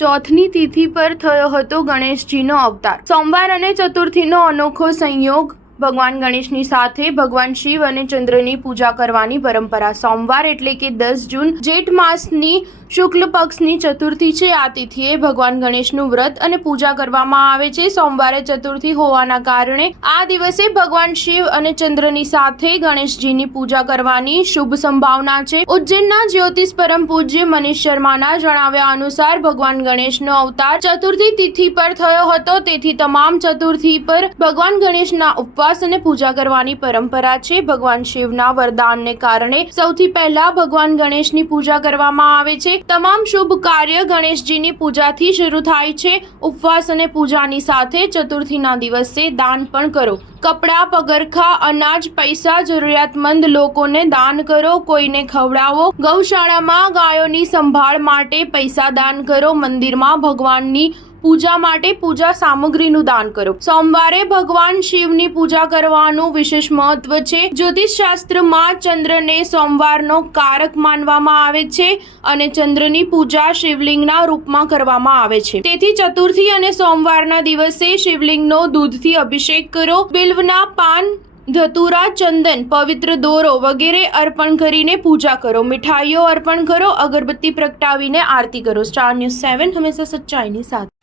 ચોથની તિથિ પર થયો હતો ગણેશજીનો અવતાર। સોમવાર અને ચતુર્થીનો અનોખો સંયોગ। ભગવાન ગણેશની સાથે ભગવાન શિવ અને ચંદ્રની પૂજા કરવાની પરંપરા। સોમવાર એટલે કે 10 જૂન જેઠ માસની શુક્લ પક્ષની ચતુર્થી છે। આ તિથિએ ભગવાન ગણેશનું વ્રત અને પૂજા કરવામાં આવે છે। સોમવારે ચતુર્થી હોવાના કારણે આ દિવસે ભગવાન શિવ અને ચંદ્રની સાથે ગણેશજીની પૂજા કરવાની શુભ સંભાવના છે। ઉજ્જૈનના જ્યોતિષ પરમ પૂજ્ય મનીષ શર્માના જણાવ્યા અનુસાર ભગવાન ગણેશનો અવતાર ચતુર્થી તિથિ પર થયો હતો, તેથી તમામ ચતુર્થી પર ભગવાન ગણેશના ઉપવાસ અને પૂજા કરવાની પરંપરા છે। ભગવાન શિવના વરદાનને કારણે સૌથી પહેલા ભગવાન ગણેશની પૂજા કરવામાં આવે છે। તમામ શુભ કાર્ય ગણેશજીની પૂજાથી શરૂ થાય છે। ઉપવાસ અને પૂજાની સાથે ચતુર્થીના દિવસે દાન પણ કરો। કપડાં, પગરખા, અનાજ, પૈસા જરૂરિયાતમંદ લોકોને દાન કરો। કોઈને ખવડાવો। ગૌશાળામાં ગાયોની સંભાળ માટે પૈસા દાન કરો। મંદિરમાં ભગવાનની પૂજા માટે પૂજા સામગ્રીનું દાન કરો। સોમવારે ભગવાન શિવની પૂજા કરવાનું વિશેષ મહત્વ છે। જ્યોતિષ શાસ્ત્રમાં ચંદ્રને સોમવારનો કારક માનવામાં આવે છે અને ચંદ્રની પૂજા શિવલિંગના રૂપમાં કરવામાં આવે છે। તેથી ચતુર્થી અને સોમવારના દિવસે શિવલિંગનો દૂધથી અભિષેક કરો। બિલ્વના પાન, ધતુરા, ચંદન, પવિત્ર દોરો વગેરે અર્પણ કરીને પૂજા કરો। મીઠાઈઓ અર્પણ કરો। અગરબત્તી પ્રગટાવીને આરતી કરો। સ્ટાર ન્યૂઝ 7 હંમેશા સચ્ચાઈની સાથે।